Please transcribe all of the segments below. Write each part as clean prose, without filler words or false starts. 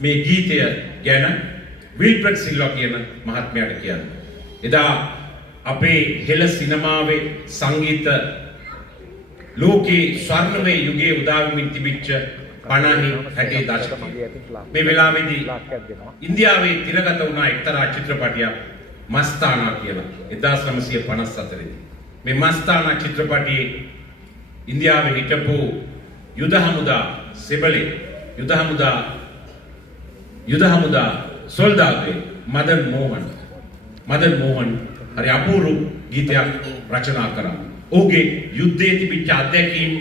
මේ ගීතය ගැන විල්ෆ්‍රඩ් සිල්වා කියන මහත්මයාට කියන්නේ. එදා අපේ හෙළ සිනමාවේ සංගීත ලෝකේ ස්වර්ණමය යුගයේ උදා වෙමින් තිබිච්ච 50 60 දශකයේ මේ වෙලාවේදී ඉන්දියාවේ තිරගත වුණ එක්තරා චිත්‍රපටයක් මස්තානා කියලා 1954 දී මේ මස්තානා චිත්‍රපටයේ ඉන්දියාවේ හිටපු යුද හමුදා සෙබලේ යුද හමුදා සොල්දාදුවේ මදන් මෝහන් හරි අපූර්ව ගීතයක් රචනා කරා. ඔහුගේ යුද්ධයේ තිබිච්ච අත්දැකීම්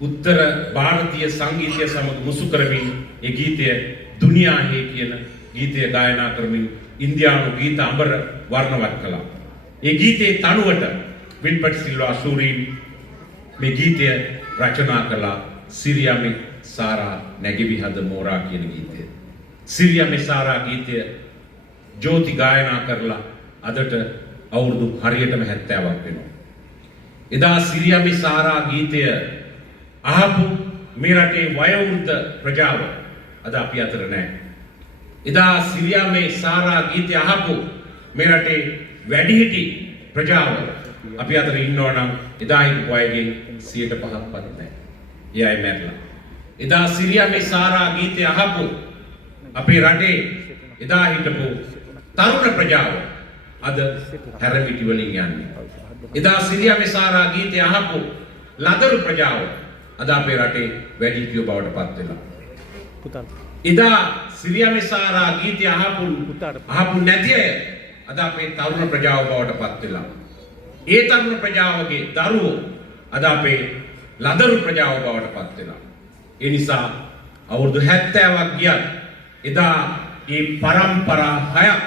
උත්තර ಭಾರತೀಯ සංගීතය සමග මුසු කරමින් ඒ ගීතය දුනියා හේ කියන ගීතය ගායනා කරමින් ඉන්දියානු ගීත අඹර වර්ණවත් කළා. ඒ ගීතයේ තනුවට විල්ෆ්‍රඩ් සිල්වා සූරීන් මේ ගීතය රචනා කළා. සිරියාමි සාරා නැගිවි හද මෝරා කියන ගීතය. සිරියාමි සාරා ගීතය ජෝති ගායනා කරලා අදට අවුරුදු හරියටම 70ක් වෙනවා. එදා සිරියාමි සාරා ගීතය අහපු මේ රටේ වයෝවෘද්ධ ප්‍රජාව අද අපි අතර නැහැ. එදා සිරියාමි සාරා ගීතය අහපු මේ රටේ වැඩිහිටි ප්‍රජාව අපි අතර ඉන්නවා නම් එදා හිටපු අයගෙන් 105ක්වත් නැහැ. ඒ අය මැරලා. එදා සිරියාමි සාරා ගීතය අහපු අපේ රටේ එදා හිටපු තරුණ ප්‍රජාව අද හැරමිටි වලින් යන්නේ. එදා සිරියාමි සාරා ගීතය අහපු ලදරු ප්‍රජාව අද අපේ රටේ වැඩිහිටියෝ බවට පත් වෙලා. එදා සිරියාමි සාරා ගීතය අහපු නැති අය අද අපේ තරුණ ප්‍රජාව බවට පත් වෙලා. ඒ තරුණ ප්‍රජාවගේ දරුවෝ අද අපේ ලදරු ප්‍රජාව බවට පත් වෙලා. ඒ නිසා අවුරුදු 70ක් ගියත් එදා මේ පරම්පරා 6ක්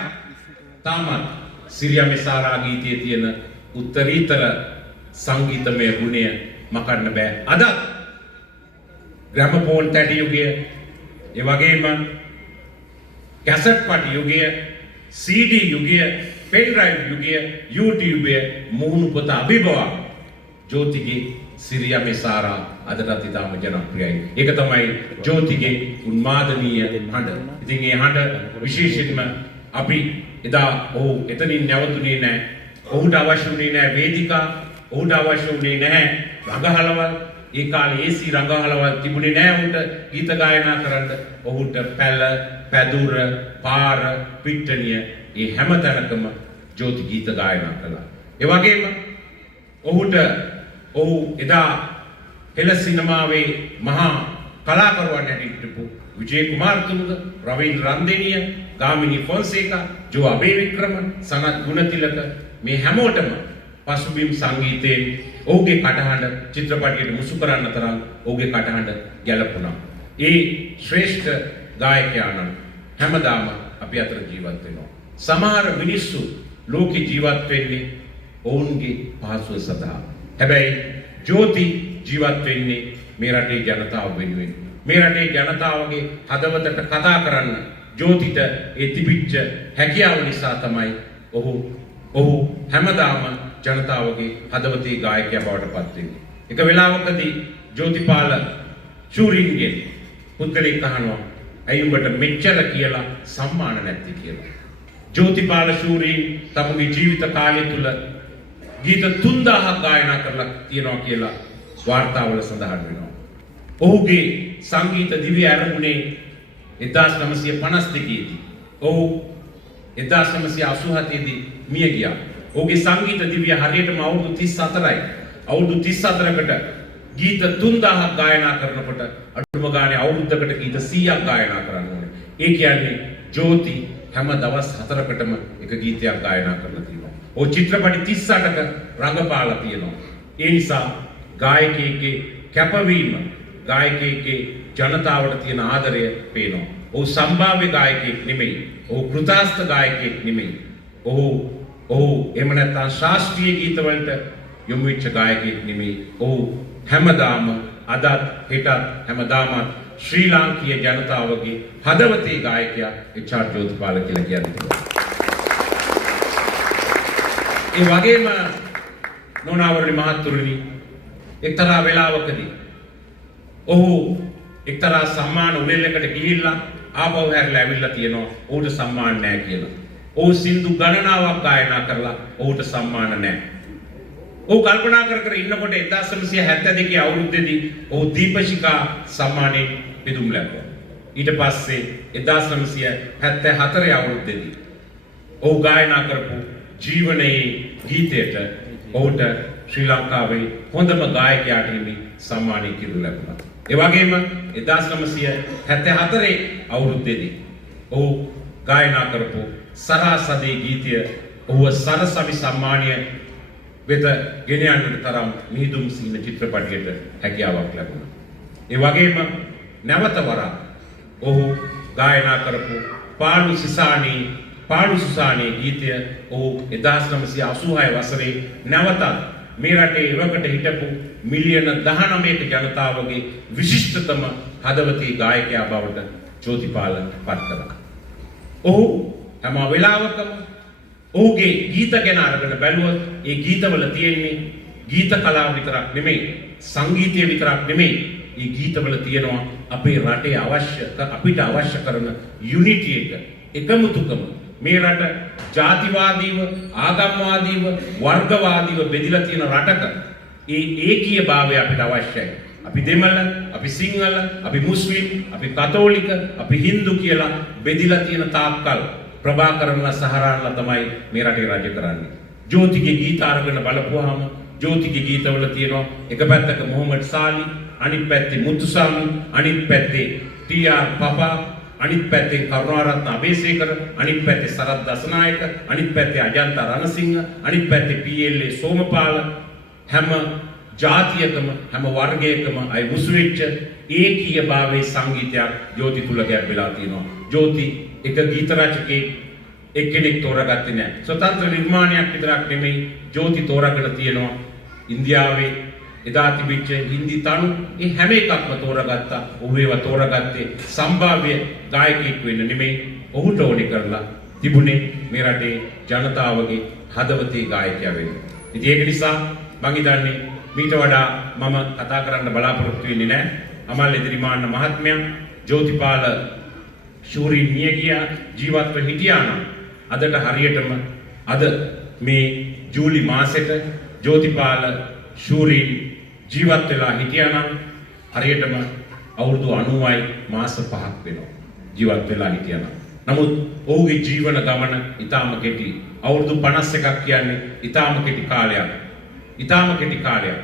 තාමත් සිරියාමි සාරා ගීතයේ තියෙන උත්තරීතර සංගීතමය ගුණය මකන්න බෑ. අද ග්‍රැමෆෝන් තැටි යුගය, ඒ වගේම කැසට් පටි යුගය, CD යුගය, පෙන් ඩ්‍රයිව් යුගය, YouTube මුහුණු පොත අභිබවා ජෝතිගේ සිරියාමි සාරා අදටත් ඉතාම ජනප්‍රියයි. ඒක තමයි ජෝතිගේ උන්මාදනීය හඬ. ඉතින් මේ හඬ විශේෂයෙන්ම අපි එදා ඔහු එතනින් නැවතුනේ නැහැ. ඔහුට අවශ්‍ය වුණේ නැහැ වේදිකා, ඔහුට අවශ්‍ය වුණේ නැහැ රඟහලවල්. ඒ කාලේ AC රඟහලවල් තිබුණේ නැහැ ඔහුට ගීත ගායනා කරන්න. ඔහුට පැල, පැදුර, පාර, පිට්ටනිය මේ හැම තැනකම ජෝති ගීත ගායනා කළා. ඒ වගේම ඔහු එදා හෙළ සිනමාවේ මහා කලාකරුවන් හැටියට හිටපු විජේ කුමාරතුංග, රවීන්ද්‍ර රන්දෙනිය, ගාමිණී ෆොන්සේකා, ජෝ අබේවික්‍රම, සනත් ගුණතිලක මේ හැමෝටම පසුබිම් සංගීතයෙන් ඔහුගේ කටහඬ චිත්‍රපටයට මුසු කරන්න තරම් ඔහුගේ කටහඬ ගැලපුණා. ඒ ශ්‍රේෂ්ඨ ගායකයාණන් හැමදාම අපි අතර ජීවත් වෙනවා. සමහර මිනිස්සු ලෝකේ ජීවත් වෙන්නේ ඔවුන්ගේ පහසුව සඳහා. හැබැයි ජෝති ජීවත් වෙන්නේ මේ රටේ ජනතාව වෙනුවෙන්. මේ රටේ ජනතාවගේ හදවතට කතා කරන්න ජෝතිට ඒ තිබිච්ච හැකියාව නිසා තමයි ඔහු හැමදාම ජනතාවගේ හදවතේ ගායකයා බවට පත් වෙන්නේ. එක වෙලාවකදී ජෝතිපාල ශූරින්ගේ පුද්ගලෙක් අහනවා ඇයි උඹට මෙච්චර කියලා සම්මාන නැති කියලා. ජෝතිපාල ශූරින් තමගේ ජීවිත කාලය තුල ගීත 3000ක් ගායනා කරලා තියෙනවා කියලා වාර්තාවල සඳහන් වෙනවා. ඔහුගේ සංගීත දිව්‍ය ආරම්භුනේ 1952 දී. ඔහු 1987 දී මිය ගියා. ඔහුගේ සංගීත දිව්‍ය හරියටම අවුරුදු 34යි. අවුරුදු 34කට ගීත 3000ක් ගායනා කරනකොට අඩුම ගානේ අවුරුද්දකට ගීත 100ක් ගායනා කරන්න ඕනේ. ඒ කියන්නේ ජෝති හැම දවස් 4කටම එක ගීතයක් ගායනා කරලා තියෙනවා. ඔහු චිත්‍රපටි 38ක රංගපාලා තියෙනවා. ඒ නිසා ගායකයෙක්ගේ කැපවීම, ගායකයෙක්ගේ ජනතාවට තියෙන ආදරය පේනවා. ඔහු සම්භාව්‍ය ගායකයෙක් නෙමෙයි. ඔහු කෘතාස්ත ගායකයෙක් නෙමෙයි. ඔහු එහෙම නැත්නම් ශාස්ත්‍රීය ගීත වලට යොමු වෙච්ච ගායකයෙක් නෙමෙයි. ඔහු හැමදාම අදත් හෙටත් හැමදාම ශ්‍රී ලාංකීය ජනතාවගේ හදවතේ ගායකයා එච්.ආර්. ජෝතිපාල කියලා කියන්නේ. ඒ වගේම නෝනාවරණි මහත්තුරුනි එක්තරා වෙලාවකදී ඔහු එක්තරා සම්මාන උළෙලකට ගිහිල්ලා ආපහු හැරලා ඇවිල්ලා තියෙනවා ඌට සම්මාන නැහැ කියලා. ඌ සින්දු ගණනාවක් ගායනා කරලා ඌට සම්මාන නැහැ. ඌ කල්පනා කර ඉන්නකොට 1972 අවුරුද්දේදී ඌ දීපශිකා සම්මානයේ පිදුම් ලැබුවා. ඊට පස්සේ 1974 අවුරුද්දේදී ඌ ගායනා කරපු ජීවනයේ ගීතයට ඌට ශ්‍රී ලංකාවේ හොඳම ගායකයාට හිමි සම්මානය කිරු ලැබුණා. ඒ වගේම 1974 අවුරුද්දේදී ඌ ගායනා කරපු සරාසදේ ගීතය ඌව සරසවි සම්මානය වෙත ගෙන යන්නට තරම් මිහිදුම් සීන චිත්‍රපටයට හැකියාවක් ලැබුණා. ඒ වගේම නැවත වරක් ඔහු ගායනා කරපු පාඩු සුසානේ ගීතය ඔහු 1986 වසරේ නැවතත් මේ රටේ එවකට හිටපු මිලියන 19ක ජනතාවගේ විශිෂ්ටතම හදවතේ ගායකයා බවට ජෝතිපාල පත් කළා. ඔහු හැම වෙලාවකම ඔහුගේ ගීත ගැන අරගෙන බැලුවොත් ඒ ගීතවල තියෙන්නේ ගීත කලාව විතරක් නෙමෙයි, සංගීතය විතරක් නෙමෙයි. ඒ ගීතවල තියෙනවා අපේ රටේ අපිට අවශ්‍ය කරන යුනිටි එක, එකමුතුකම. මේ රට ජාතිවාදීව, ආගම්වාදීව, වර්ගවාදීව බෙදිලා තියෙන රටක ඒ ඒකීයභාවය අපිට අවශ්‍යයි. අපි දෙමළ, අපි සිංහල, අපි මුස්ලිම්, අපි කතෝලික, අපි හින්දු කියලා බෙදිලා තියෙන තාක්කල් ප්‍රභාකරන්ලා සහරාන්ලා තමයි මේ රටේ රජ කරන්නේ. ජෝතිගේ ගීත අරගෙන බලපුවාම ජෝතිගේ ගීතවල තියෙනවා එක පැත්තක මොහමඩ් සාලි, අනිත් පැත්තේ මුතුසාමි, අනිත් පැත්තේ ටී.ආර්. පපා, අනිත් පැත්තේ කරුණාරත්න අබේසේකර, අනිත් පැත්තේ සරත් දසනායක, අනිත් පැත්තේ අජන්ත රණසිංහ, අනිත් පැත්තේ පී.එල්.ඒ. සෝමපාල. හැම ජාතියකම හැම වර්ගයකම අය මුසු වෙච්ච ඒකීයභාවයේ සංගීතයක් ජෝති තුල ගැඹෙලා තියෙනවා. ජෝති එක ගීත රචකයෙක් එක්කෙනෙක් තෝරාගත්තේ නැහැ. ස්වතන්ත්‍ර නිර්මාණයක් විතරක් නෙමෙයි ජෝති තෝරාගෙන තියෙනවා. ඉන්දියාවේ එදා තිබිච්ච හින්දි තනු ඒ හැම එකක්ම තෝරාගත්තා. ඔහු ඒවා තෝරාගත්තේ සම්භාව්‍ය ගායකයෙක් වෙන්න නෙමෙයි. ඔහුට ඕනේ කරලා තිබුණේ මේ රටේ ජනතාවගේ හදවතේ ගායකයා වෙන්න. ඉතින් ඒක නිසා මම හිතන්නේ මීට වඩා මම කතා කරන්න බලාපොරොත්තු වෙන්නේ නැහැ. අමල් එදිරිමාන්න මහත්මයා ජෝතිපාල ශූරීන් මිය ගියා, ජීවත්ව හිටියා නම් අදට හරියටම අද මේ ජූලි මාසෙට ජෝතිපාල ශූරීන් ජීවත් වෙලා හිටියා නම් හරියටම අවුරුදු 90යි මාස 5ක් වෙනවා ජීවත් වෙලා හිටියා නම්. නමුත් ඔහුගේ ජීවන ගමන ඊටාම කෙටි. අවුරුදු 51ක් කියන්නේ ඊටාම කෙටි කාලයක්. ඊටාම කෙටි කාලයක්.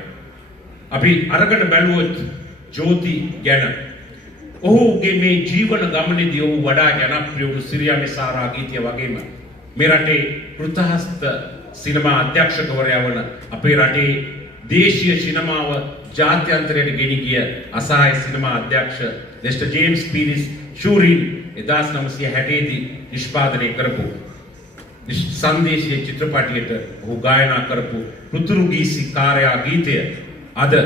අපි අරගෙන බැලුවොත් ජෝති ගැන ඔහුගේ මේ ජීවන ගමනේදී ඔහු වඩා ජනප්‍රිය වුණු සිරියාමේ සාරා ගීතය වගේම මේ රටේ කෘතහස්ත සිනමා අධ්‍යක්ෂකවරයා වන අපේ රටේ දේශීය සිනමාව ජාත්‍යන්තරයට ගෙන ගිය අසහාය සිනමා අධ්‍යක්ෂ ලෙස්ටර් ජේම්ස් පීරිස් ශූරීන් 1960 දී නිෂ්පාදනය කරපු සංදේශීය චිත්‍රපටයට ඔහු ගායනා කරපු පෘතුරුගීසි කාර්යා ගීතය අද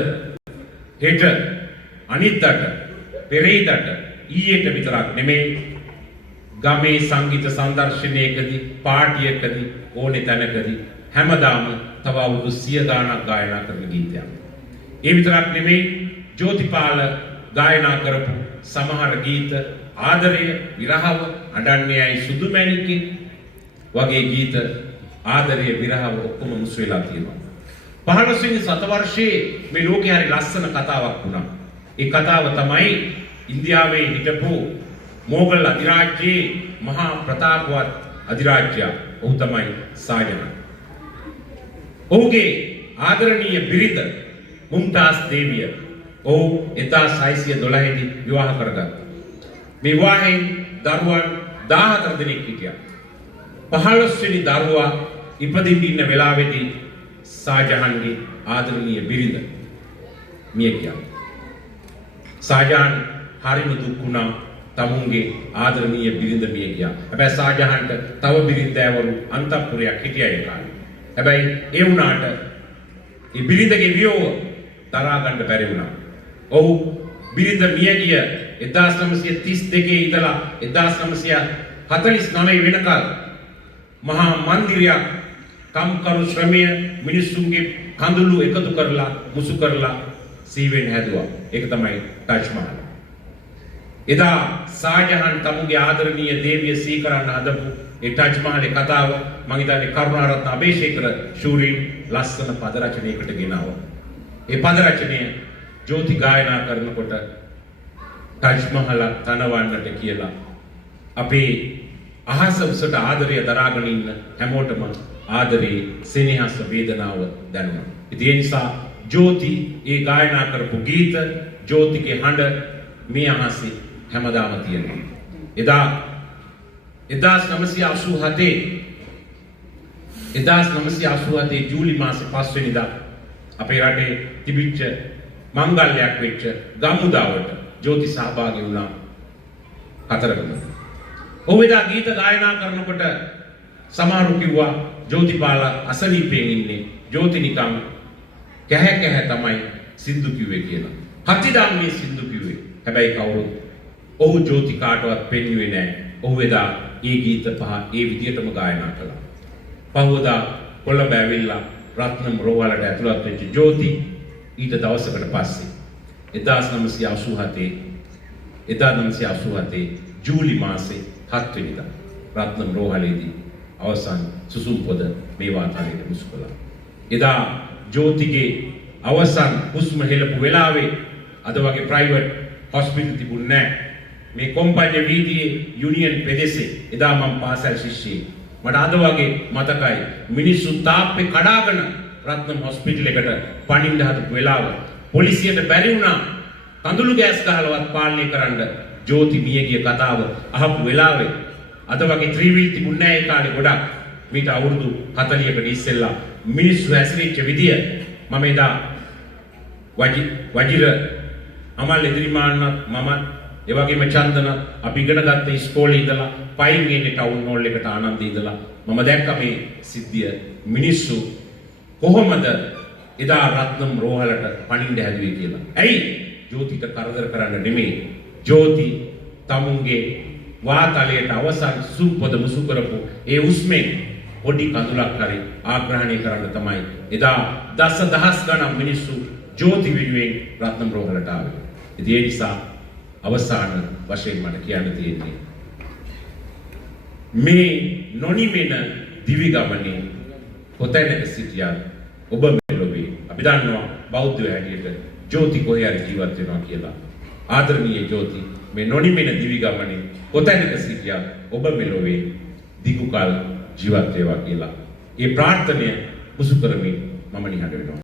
හෙට අනිද්දාට පෙරේදට ඊයට විතරක් නෙමෙයි ගමේ සංගීත සංදර්ශනයකදී පාටියකදී ඕනේ තැනකදී හැමදාම තව අවුරුදු 100 ගාණක් ගායනා කරන ගීතයක්. ඒ විතරක් නෙමෙයි ජෝතිපාල ගායනා කරපු සමහර ගීත ආදරය, විරහව, අඬන්නේයි සුදු මැණිකේ වගේ ගීත ආදරය, විරහව ඔක්කොම මුස් වෙලා තියෙනවා. 15 වෙනි සතවර්ෂයේ මේ ලෝකේ හරි ලස්සන කතාවක් වුණා. ඒ කතාව තමයි ඉන්දියාවේ හිටපු මොගල් අධිරාජ්‍යයේ මහා ප්‍රතාපවත් අධිරාජ්‍යයා. ඔහු තමයි ෂාජහාන්. ඔහුගේ ආදරණීය බිරිඳ මුම්තාස් දේවිය ඔහු 1612 දී විවාහ කරගත්තා. මේ විවාහයෙන් දරුවන් 14 දෙනෙක් හිටියා. 15 වෙනි දරුවා ඉපදින්න ඉන්න වෙලාවේදී ෂාජහාන්ගේ ආදරණීය බිරිඳ මිය ගියා. ෂාජහාන් හරිම දුක් වුණා. තමුන්ගේ ආදරණීය බිරිඳ මිය ගියා. හැබැයි ෂාජහාන්ට තව බිරිඳෑවරු අන්තපුරයක් හිටියා ඒ කාලේ. හැබැයි ඒ වුණාට ඒ බිරිඳගේ වියෝව තරහා ගන්න බැරි වුණා. ඔහු බිරිඳ මිය ගිය 1932 ඉඳලා 1949 වෙනකල් මහා මන්දිරයක් කම්කරු ශ්‍රමය මිනිස්සුන්ගේ කඳුළු එකතු කරලා මුසු කරලා සීවෙන් හැදුවා. ඒක තමයි තාජ් මහල්. එදා ෂාජහන් තමුගේ ආදරණීය දේවිය සීකරන්න හදපු ඒ ටජ් මහලේ කතාව මම හිතන්නේ කරුණාරත්න අබේසේකර ශූරීන් ලස්සන පද රචනයකට ගෙනාවා. ඒ පද රචනය ජෝති ගායනා කරනකොට ටජ් මහල තනවන්නට කියලා අපේ අහස උසට ආදරය දරාගෙන ඉන්න හැමෝටම ආදරේ සෙනෙහස වේදනාව දැනුණා. ඉතින් ඒ නිසා ජෝති ඒ ගායනා කරපු ගීත ජෝතිගේ හඬ මේ අහසේ හැමදාම තියෙනවා. එදා 1987 ජූලි මාසේ 5 වෙනිදා අපේ රටේ තිබිච්ච මංගල්‍යයක් වෙච්ච ගමුදාවට ජෝති සහභාගී වුණා කතරගම. ඔහු එදා ගීත ගායනා කරනකොට සමහරු කිව්වා ජෝතිපාල අසනීපයෙන් ඉන්නේ. ජෝති නිකන් කැහැ තමයි සින්දු කිව්වේ කියලා. හතිඩම් මේ සින්දු කිව්වේ. හැබැයි කවුරුත් ඔහු ජෝති කාටවත් පෙන්වුවේ නැහැ. ඔහු එදා ඒ ගීත පහ ඒ විදියටම ගායනා කළා. පහවදා කොළඹ ඇවිල්ලා රත්නම් රෝහලට ඇතුළත් වෙච්ච ජෝති ඊට දවසකට පස්සේ 1987 ජූලි මාසේ 7 වෙනිදා රත්නම් රෝහලේදී අවසන් සුසුම් පොද මේ වාතාවරණයට මුසු කළා. එදා ජෝතිගේ අවසන් හුස්ම හෙළපු වෙලාවේ අද වගේ ප්‍රයිවට් හොස්පිටල් තිබුණේ නැහැ. මේ කොම්පඤ්ඤ වීදියේ යුනියන් පෙදෙසේ එදා මම පාසල් ශිෂ්‍යයෙක්. මට අද වගේ මතකයි මිනිස්සු තාප්පේ කඩාගෙන රත්නම් හොස්පිටල් එකට පණින්න හදපු වෙලාව පොලිසියට බැරි වුණා කඳුළු ගෑස් ගහලවත් පාලනය කරන්න ජෝති මියගිය කතාව අහපු වෙලාවේ අද වගේ ත්‍රිවිල් තිබුණේ නැහැ ඒ කාලේ ගොඩක්. මීට අවුරුදු 40කට ඉස්සෙල්ලා මිනිස්සු හැසිරෙච්ච විදිය මම එදා වජිර අමල් එදිරිමාන්නත් මමත් ඒ වගේම චන්දනත් අපි ඉගෙන ගත්ත ඉස්කෝලේ ඉඳලා පයින් එන්නේ ටවුන් හෝල් එකට ආනන්දේ ඉඳලා මම දැක්ක මේ සිද්ධිය මිනිස්සු කොහොමද එදා රත්නම් රෝහලට පණින්න හැදුවේ කියලා. ඇයි? ජෝතිට කරදර කරන්න නෙමෙයි. ජෝති තමුන්ගේ වාතලයට අවසන් සුප්පද මුසු කරපු ඒ උස්මෙන් පොඩි කඳුලක් හරි ආග්‍රහණය කරන්න තමයි එදා දසදහස් ගණන් මිනිස්සු ජෝති වෙනුවෙන් රත්නම් රෝහලට ආවේ. ඉතින් ඒ නිසා අවසාන වශයෙන් මට කියන්න තියෙන්නේ මේ නොනිමෙන දිවි ගමනේ කොතැනක සිටියත් ඔබ මෙලොවේ අපි දන්නවා බෞද්ධ හැටියට ජෝති කොහේ හරි ජීවත් වෙනවා කියලා. ආදරණීය ජෝති මේ නොනිමෙන දිවි ගමනේ කොතැනක සිටියත් ඔබ මෙලොවේ දිගු කල ජීවත් වේවා කියලා. ඒ ප්‍රාර්ථනය මුසු කරමින් මම නිහඬ වෙනවා.